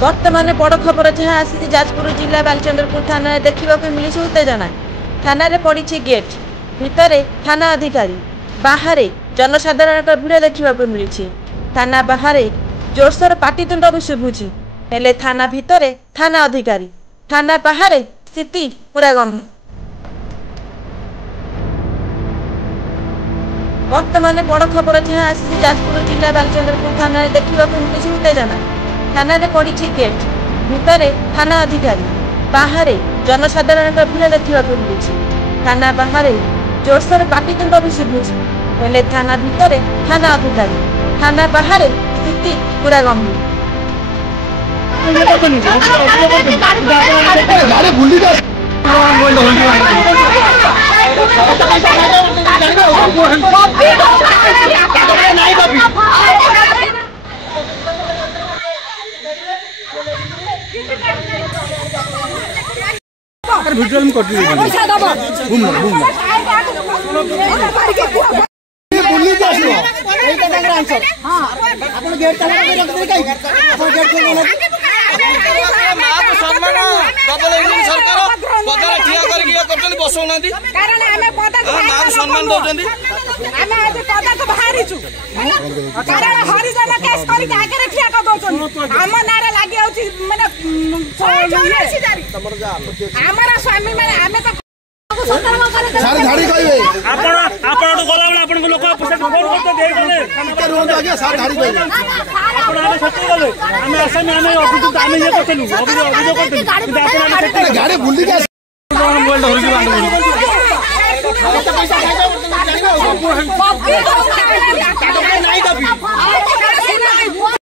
बर्तमान बड़ खबर जहाँ आसी जाजपुर जिला बालचंद्रपुर थाना देखा मिली उत्तेजना थाना पड़ी गेट भितर थाना अधिकारी बाहर जनसाधारण भिड़ देखा मिली थाना बाहर जोरसोर पाटितुंड भी शुभुची हेले थाना भितर थाना अधिकारी थाना बाहर स्थिति पूरा गंभीर। बर्तमान बड़ खबर जहाँ आसी जाजपुर जिला बालचंद्रपुर थाना देखा मिली उत्तेजना थाना पड़ी गेट भितर थाना अधिकारी बाहर जनसाधारण भिड़ देखा मिली थाना बाहर जोरसोर पाटितुंड भी शुभुची हेले थाना भितर थाना अधिकारी थाना बाहर स्थिति पूरा गंभीर। वीडियो में कट